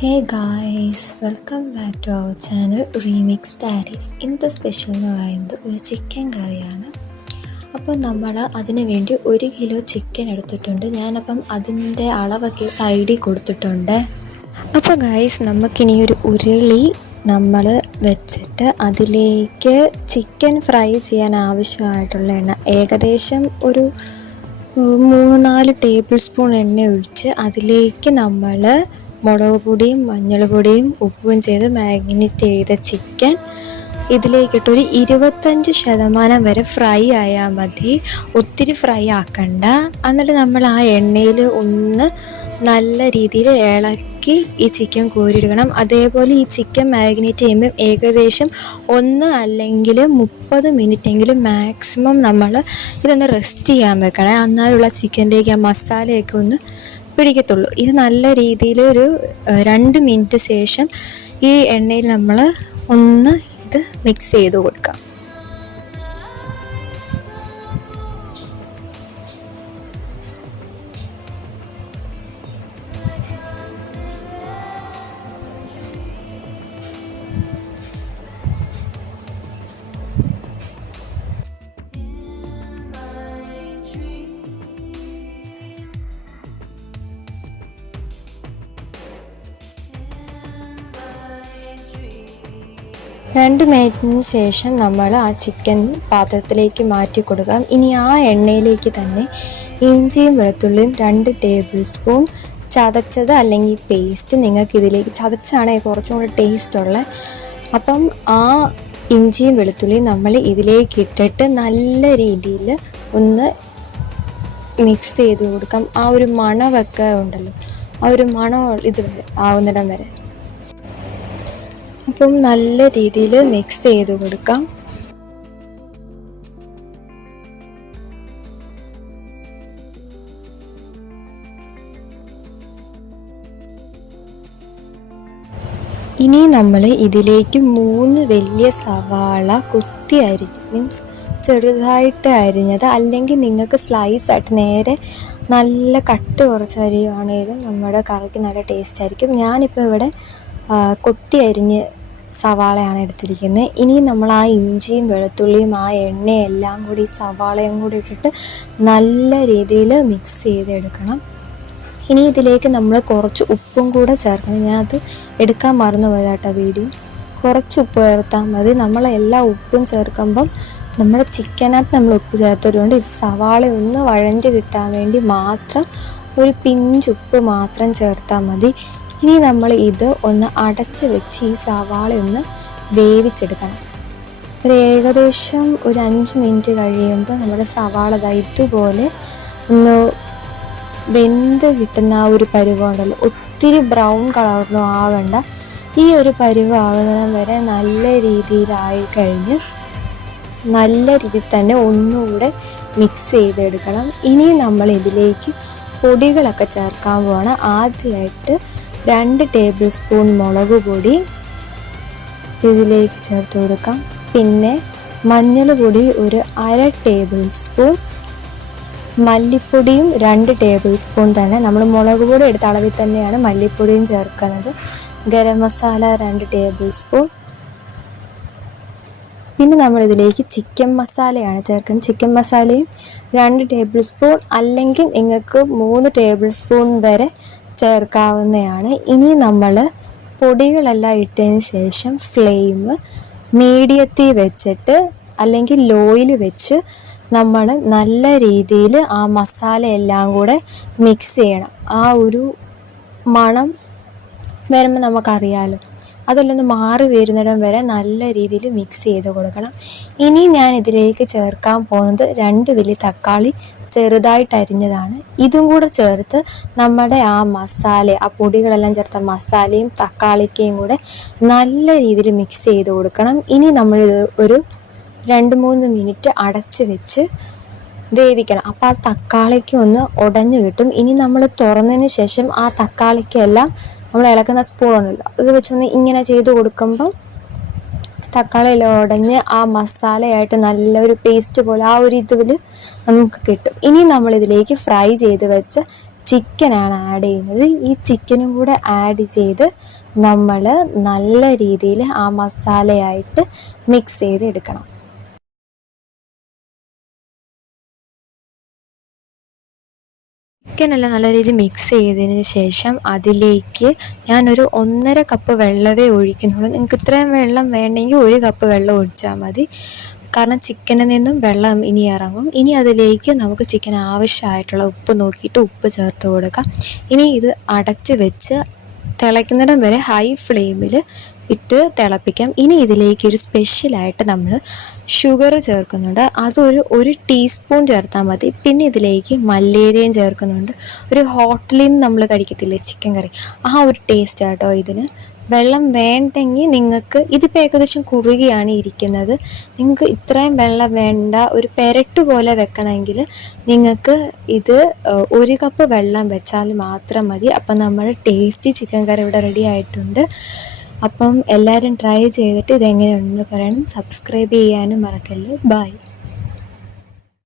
Hey guys, welcome back to our channel remix diaries. ഇന്നത്തെ special എന്ന് പറയുന്നത് ഒരു ചിക്കൻ കറിയാണ്. അപ്പോൾ നമ്മൾ അതിന് വേണ്ടി 1 കിലോ ചിക്കൻ എടുത്തിട്ടുണ്ട്. ഞാനപ്പം അതിൻ്റെ അളവൊക്കെ സൈഡിൽ കൊടുത്തിട്ടുണ്ട്. അപ്പോൾ ഗായ്സ്, നമുക്കിനി ഒരു ഉരുളി നമ്മൾ വെച്ചിട്ട് അതിലേക്ക് ചിക്കൻ ഫ്രൈ ചെയ്യാൻ ആവശ്യമായിട്ടുള്ള എണ്ണ ഏകദേശം ഒരു 3-4 ടേബിൾ സ്പൂൺ എണ്ണ ഒഴിച്ച് അതിലേക്ക് നമ്മൾ മുളക് പൊടിയും മഞ്ഞൾ പൊടിയും ഉപ്പും ചെയ്ത് മാഗ്നേറ്റ് ചെയ്ത ചിക്കൻ ഇതിലേക്കിട്ടൊരു 25% വരെ ഫ്രൈ ആയാൽ മതി. ഒത്തിരി ഫ്രൈ ആക്കണ്ട. എന്നിട്ട് നമ്മൾ ആ എണ്ണയിൽ ഒന്ന് നല്ല രീതിയിൽ ഇളക്കി ഈ ചിക്കൻ കോരിയിടണം. അതേപോലെ ഈ ചിക്കൻ മാഗ്നേറ്റ് ചെയ്യുമ്പം ഏകദേശം 1 അല്ലെങ്കിൽ 30 മിനിറ്റെങ്കിലും മാക്സിമം നമ്മൾ ഇതൊന്ന് റെസ്റ്റ് ചെയ്യാൻ വെക്കണേ. എന്നാലുള്ള ചിക്കനിലേക്ക് ആ മസാലയൊക്കെ ഒന്ന് പിടിക്കത്തുള്ളൂ. ഇത് നല്ല രീതിയിൽ ഒരു 2 മിനിറ്റ് ശേഷം ഈ എണ്ണയിൽ നമ്മൾ ഒന്ന് ഇത് മിക്സ് ചെയ്ത് കൊടുക്കാം. രണ്ട് മിനിറ്റിന് ശേഷം നമ്മൾ ആ ചിക്കൻ പാത്രത്തിലേക്ക് മാറ്റി കൊടുക്കാം. ഇനി ആ എണ്ണയിലേക്ക് തന്നെ ഇഞ്ചിയും വെളുത്തുള്ളിയും 2 ടേബിൾ സ്പൂൺ ചതച്ചത് അല്ലെങ്കിൽ പേസ്റ്റ്, നിങ്ങൾക്ക് ഇതിലേക്ക് ചതച്ചാണെങ്കിൽ കുറച്ചും കൂടി ടേസ്റ്റുള്ള. അപ്പം ആ ഇഞ്ചിയും വെളുത്തുള്ളിയും നമ്മൾ ഇതിലേക്ക് ഇട്ടിട്ട് നല്ല രീതിയിൽ ഒന്ന് മിക്സ് ചെയ്ത് കൊടുക്കാം. ആ ഒരു മണമൊക്കെ ഉണ്ടല്ലോ, ആ ഒരു മണം ഇതുവരെ ആവുന്നിടം വരെ അപ്പം നല്ല രീതിയിൽ മിക്സ് ചെയ്ത് കൊടുക്കാം. ഇനി നമ്മൾ ഇതിലേക്ക് 3 വലിയ സവാള കുത്തി അരിഞ്ഞ്, മീൻസ് ചെറുതായിട്ട് അരിഞ്ഞത്, അല്ലെങ്കിൽ നിങ്ങൾക്ക് സ്ലൈസ് ആയിട്ട് നേരെ നല്ല കട്ട് കുറച്ച് അരിയുവാണെങ്കിലും നമ്മുടെ കറിക്ക് നല്ല ടേസ്റ്റ് ആയിരിക്കും. ഞാനിപ്പോൾ ഇവിടെ കൊത്തി അരിഞ്ഞ് സവാളയാണ് എടുത്തിരിക്കുന്നത്. ഇനി നമ്മൾ ആ ഇഞ്ചിയും വെളുത്തുള്ളിയും ആ എണ്ണയെല്ലാം കൂടി സവാളയും കൂടി ഇട്ടിട്ട് നല്ല രീതിയിൽ മിക്സ് ചെയ്തെടുക്കണം. ഇനി ഇതിലേക്ക് നമ്മൾ കുറച്ച് ഉപ്പും കൂടെ ചേർക്കണം. ഞാൻ അത് എടുക്കാൻ മറന്നു പോയതാട്ടോ വീഡിയോ. കുറച്ച് ഉപ്പ് ചേർത്താൽ മതി. നമ്മൾ എല്ലാ ഉപ്പും ചേർക്കുമ്പം നമ്മുടെ ചിക്കനകത്ത് നമ്മൾ ഉപ്പ് ചേർത്തതുകൊണ്ട് ഇത് സവാള ഒന്ന് വഴഞ്ഞ് കിട്ടാൻ വേണ്ടി മാത്രം ഒരു പിഞ്ച് ഉപ്പ് മാത്രം ചേർത്താൽ മതി. ഇനി നമ്മൾ ഇത് ഒന്ന് അടച്ച് വെച്ച് ഈ സവാള ഒന്ന് വേവിച്ചെടുക്കണം. ഏകദേശം ഒരു 5 മിനിറ്റ് കഴിയുമ്പോൾ നമ്മുടെ സവാള ഇതുപോലെ ഒന്ന് വെന്ത് കിട്ടുന്ന ആ ഒരു പരുവമുണ്ടല്ലോ, ഒത്തിരി ബ്രൗൺ കളറൊന്നും ആകണ്ട. ഈ ഒരു പരുവാകുന്നിടം വരെ നല്ല രീതിയിലായി കഴിഞ്ഞ് നല്ല രീതിയിൽ തന്നെ ഒന്നുകൂടെ മിക്സ് ചെയ്തെടുക്കണം. ഇനി നമ്മൾ ഇതിലേക്ക് പൊടികളൊക്കെ ചേർക്കാൻ പോവാണ്. ആദ്യമായിട്ട് 2 ടേബിൾ സ്പൂൺ മുളക് പൊടി ഇതിലേക്ക് ചേർത്ത് കൊടുക്കാം. പിന്നെ മഞ്ഞൾ പൊടി ഒരു 1/2 ടേബിൾ സ്പൂൺ, മല്ലിപ്പൊടിയും 2 ടേബിൾ സ്പൂൺ തന്നെ. നമ്മൾ മുളക് പൊടി എടുത്ത അളവിൽ തന്നെയാണ് മല്ലിപ്പൊടിയും ചേർക്കുന്നത്. Garam masala 2 table spoon. പിന്നെ നമ്മളിതിലേക്ക് ചിക്കൻ മസാലയാണ് ചേർക്കുന്നത്. ചിക്കൻ മസാലയും 2 ടേബിൾ സ്പൂൺ, അല്ലെങ്കിൽ നിങ്ങൾക്ക് 3 ടേബിൾ സ്പൂൺ വരെ ചേർക്കാവുന്നതാണ്. ഇനി നമ്മൾ പൊടികളെല്ലാം ഇട്ടതിന് ശേഷം ഫ്ലെയിം മീഡിയത്തിൽ വെച്ചിട്ട് അല്ലെങ്കിൽ ലോയിൽ വെച്ച് നമ്മൾ നല്ല രീതിയിൽ ആ മസാല എല്ലാം കൂടെ മിക്സ് ചെയ്യണം. ആ ഒരു മണം വരുമ്പോൾ നമുക്കറിയാമല്ലോ, അതെല്ലാം ഒന്ന് മാറി വരുന്നിടം വരെ നല്ല രീതിയിൽ മിക്സ് ചെയ്ത് കൊടുക്കണം. ഇനി ഞാൻ ഇതിലേക്ക് ചേർക്കാൻ പോകുന്നത് 2 വലിയ തക്കാളി ചെറുതായിട്ട് അരിഞ്ഞതാണ്. ഇതും കൂടെ ചേർത്ത് നമ്മുടെ ആ മസാല, ആ പൊടികളെല്ലാം ചേർത്ത മസാലയും തക്കാളിക്കയും കൂടെ നല്ല രീതിയിൽ മിക്സ് ചെയ്ത് കൊടുക്കണം. ഇനി നമ്മളിത് ഒരു 2-3 മിനിറ്റ് അടച്ച് വെച്ച് വേവിക്കണം. അപ്പോൾ ആ തക്കാളിക്ക് ഒന്ന് ഉടഞ്ഞു കിട്ടും. ഇനി നമ്മൾ തുറന്നതിന് ശേഷം ആ തക്കാളിക്കെല്ലാം നമ്മൾ ഇളക്കുന്ന സ്പൂണുണ്ടല്ലോ, ഇത് വെച്ചൊന്ന് ഇങ്ങനെ ചെയ്ത് കൊടുക്കുമ്പം തക്കാളിയെല്ലാം ഉടഞ്ഞ് ആ മസാലയായിട്ട് നല്ലൊരു പേസ്റ്റ് പോലെ ആ ഒരു ഇതിൽ നമുക്ക് കിട്ടും. ഇനി നമ്മളിതിലേക്ക് ഫ്രൈ ചെയ്ത് വെച്ച ചിക്കനാണ് ആഡ് ചെയ്യുന്നത്. ഈ ചിക്കനും കൂടെ ആഡ് ചെയ്ത് നമ്മൾ നല്ല രീതിയിൽ ആ മസാലയായിട്ട് മിക്സ് ചെയ്ത് എടുക്കണം. ചിക്കനെല്ലാം നല്ല രീതിയിൽ മിക്സ് ചെയ്തതിന് ശേഷം അതിലേക്ക് ഞാനൊരു 1.5 കപ്പ് വെള്ളമേ ഒഴിക്കുന്നുള്ളൂ. നിങ്ങൾക്ക് ഇത്രയും വെള്ളം വേണമെങ്കിൽ 1 കപ്പ് വെള്ളം ഒഴിച്ചാൽ മതി. കാരണം ചിക്കനിൽ നിന്നും വെള്ളം ഇനി ഇറങ്ങും. ഇനി അതിലേക്ക് നമുക്ക് ചിക്കൻ ആവശ്യമായിട്ടുള്ള ഉപ്പ് നോക്കിയിട്ട് ഉപ്പ് ചേർത്ത് കൊടുക്കാം. ഇനി ഇത് അടച്ച് വെച്ച് തിളയ്ക്കുന്നിടം വരെ ഹൈ ഫ്ലെയിമിൽ ഇട്ട് തിളപ്പിക്കാം. ഇനി ഇതിലേക്ക് ഒരു സ്പെഷ്യലായിട്ട് നമ്മൾ ഷുഗർ ചേർക്കുന്നുണ്ട്. അതൊരു 1 ടീസ്പൂൺ ചേർത്താൽ മതി. പിന്നെ ഇതിലേക്ക് മല്ലിയിലയും ചേർക്കുന്നുണ്ട്. ഒരു ഹോട്ടലിൽ നിന്ന് നമ്മൾ കഴിക്കത്തില്ലേ ചിക്കൻ കറി, ആ ഒരു ടേസ്റ്റ് ആട്ടോ ഇതിന്. വെള്ളം വേണ്ടെങ്കിൽ നിങ്ങൾക്ക്, ഇതിപ്പോൾ ഏകദേശം കുറുകിയാണ് ഇരിക്കുന്നത്, നിങ്ങൾക്ക് ഇത്രയും വെള്ളം വേണ്ട, ഒരു പെരട്ട് പോലെ വെക്കണമെങ്കിൽ നിങ്ങൾക്ക് ഇത് 1 കപ്പ് വെള്ളം വെച്ചാൽ മാത്രം മതി. അപ്പം നമ്മുടെ ടേസ്റ്റി ചിക്കൻ കറി ഇവിടെ റെഡി ആയിട്ടുണ്ട്. അപ്പം എല്ലാവരും ട്രൈ ചെയ്തിട്ട് ഇതെങ്ങനെയുണ്ടെന്ന് പറയണം. സബ്സ്ക്രൈബ് ചെയ്യാനും മറക്കല്ലേ. ബൈ.